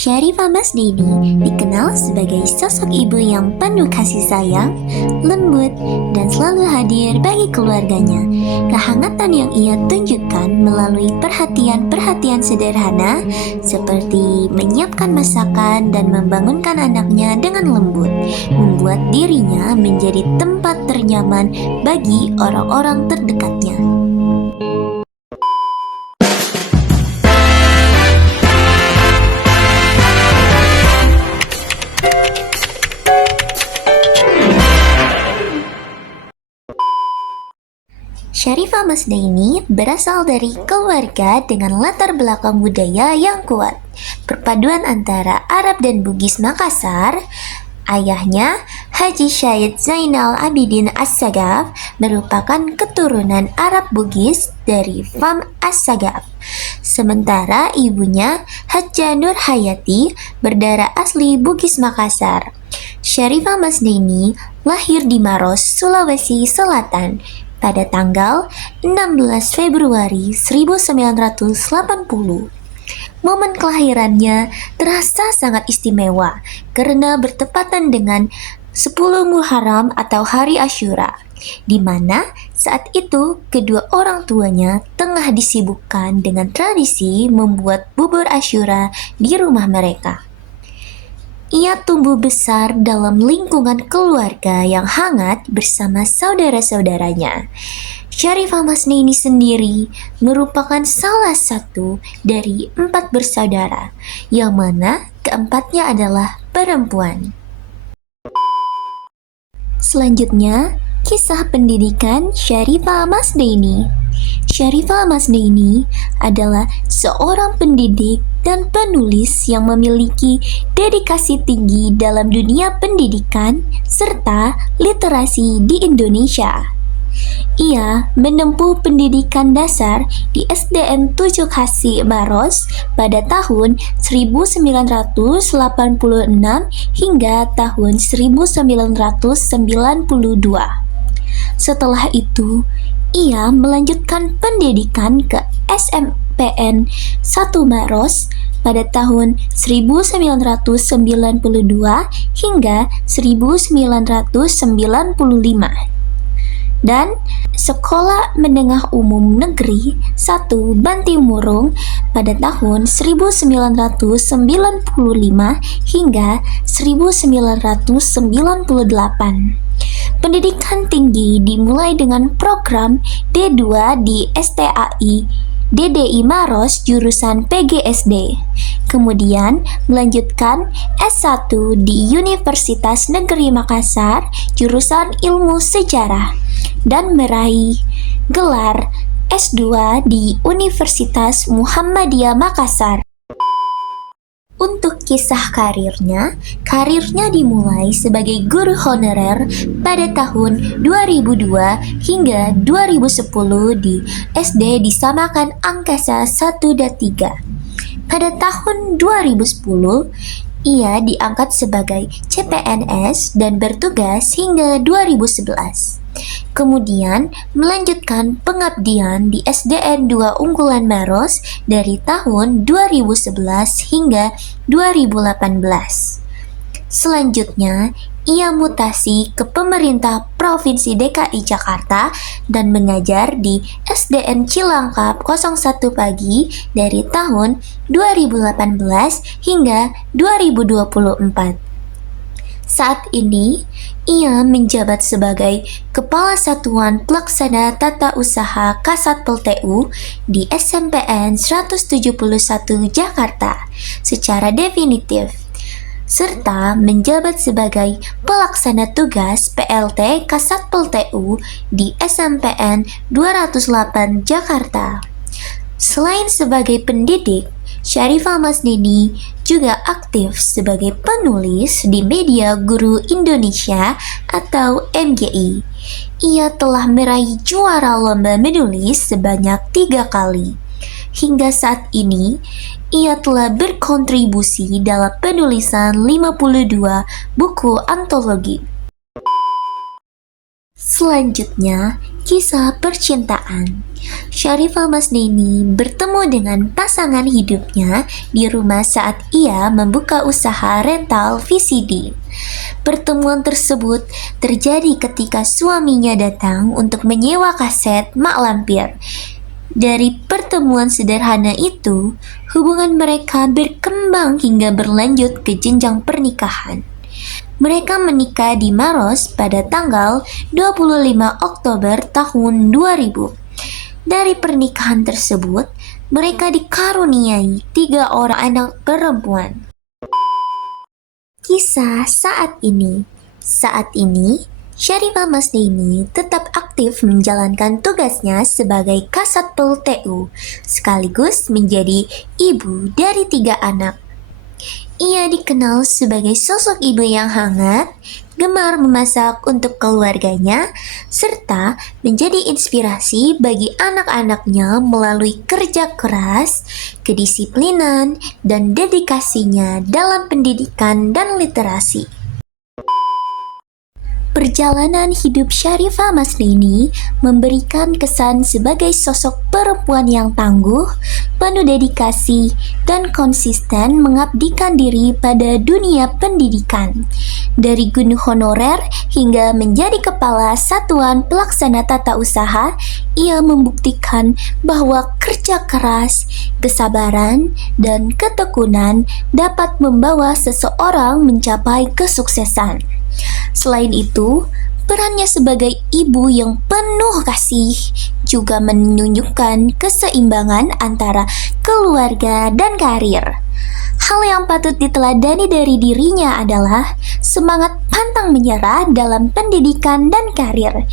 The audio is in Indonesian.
Syarifah Masdaini dikenal sebagai sosok ibu yang penuh kasih sayang, lembut, dan selalu hadir bagi keluarganya. Kehangatan yang ia tunjukkan melalui perhatian-perhatian sederhana seperti menyiapkan masakan dan membangunkan anaknya dengan lembut, membuat dirinya menjadi tempat ternyaman bagi orang-orang terdekatnya. Syarifah Masdaini berasal dari keluarga dengan latar belakang budaya yang kuat. Perpaduan antara Arab dan Bugis Makassar. Ayahnya, Haji Syed Zainal Abidin As-Sagaf, merupakan keturunan Arab Bugis dari Fam As-Sagaf. Sementara ibunya, Hajjah Nur Hayati, berdarah asli Bugis Makassar. Syarifah Masdaini lahir di Maros, Sulawesi Selatan pada tanggal 16 Februari 1980. Momen kelahirannya terasa sangat istimewa karena bertepatan dengan 10 Muharram atau Hari Asyura, di mana saat itu kedua orang tuanya tengah disibukkan dengan tradisi membuat bubur Asyura di rumah mereka. Ia tumbuh besar dalam lingkungan keluarga yang hangat bersama saudara-saudaranya. Syarifah Masdaini sendiri merupakan salah satu dari 4 bersaudara, yang mana keempatnya adalah perempuan. Selanjutnya, kisah pendidikan Syarifah Masdaini. Syarifah Masdaini adalah seorang pendidik dan penulis yang memiliki dedikasi tinggi dalam dunia pendidikan serta literasi di Indonesia. Ia menempuh pendidikan dasar di SDN 7 Kasih Maros pada tahun 1986 hingga tahun 1992. Setelah itu, ia melanjutkan pendidikan ke SMPN 1 Maros pada tahun 1992 hingga 1995 dan Sekolah Menengah Umum Negeri 1 Bantimurung pada tahun 1995 hingga 1998. Pendidikan tinggi dimulai dengan program D2 di STAI DDI Maros jurusan PGSD, kemudian melanjutkan S1 di Universitas Negeri Makassar jurusan Ilmu Sejarah, dan meraih gelar S2 di Universitas Muhammadiyah Makassar. Untuk kisah karirnya dimulai sebagai guru honorer pada tahun 2002 hingga 2010 di SD Disamakan Angkasa 1 dan 3. Pada tahun 2010, ia diangkat sebagai CPNS dan bertugas hingga 2011. Kemudian melanjutkan pengabdian di SDN 2 Unggulan Maros dari tahun 2011 hingga 2018. Selanjutnya, ia mutasi ke pemerintah Provinsi DKI Jakarta dan mengajar di SDN Cilangkap 01 Pagi dari tahun 2018 hingga 2024. Saat ini, ia menjabat sebagai Kepala Satuan Pelaksana Tata Usaha Kasatpol TU di SMPN 171 Jakarta secara definitif, serta menjabat sebagai Pelaksana Tugas PLT Kasatpol TU di SMPN 208 Jakarta. Selain sebagai pendidik, Syarifah Masdaini juga aktif sebagai penulis di Media Guru Indonesia atau MGI. Ia telah meraih juara lomba menulis sebanyak 3 kali. Hingga saat ini, ia telah berkontribusi dalam penulisan 52 buku antologi. Selanjutnya, kisah percintaan. Syarifah Masnaini bertemu dengan pasangan hidupnya di rumah saat ia membuka usaha rental VCD. Pertemuan tersebut terjadi ketika suaminya datang untuk menyewa kaset Mak Lampir. Dari pertemuan sederhana itu, hubungan mereka berkembang hingga berlanjut ke jenjang pernikahan. Mereka menikah di Maros pada tanggal 25 Oktober tahun 2000. Dari pernikahan tersebut, mereka dikaruniai 3 orang anak perempuan. Kisah saat ini. Saat ini, Syarifah Masnaini tetap aktif menjalankan tugasnya sebagai Kasatpol TU, sekaligus menjadi ibu dari 3 anak. Ia dikenal sebagai sosok ibu yang hangat, gemar memasak untuk keluarganya, serta menjadi inspirasi bagi anak-anaknya melalui kerja keras, kedisiplinan, dan dedikasinya dalam pendidikan dan literasi. Perjalanan hidup Syarifah Masnaini memberikan kesan sebagai sosok perempuan yang tangguh, penuh dedikasi, dan konsisten mengabdikan diri pada dunia pendidikan. Dari guru honorer hingga menjadi kepala satuan pelaksana tata usaha, ia membuktikan bahwa kerja keras, kesabaran, dan ketekunan dapat membawa seseorang mencapai kesuksesan. Selain itu, perannya sebagai ibu yang penuh kasih juga menunjukkan keseimbangan antara keluarga dan karir. Hal yang patut diteladani dari dirinya adalah semangat pantang menyerah dalam pendidikan dan karir,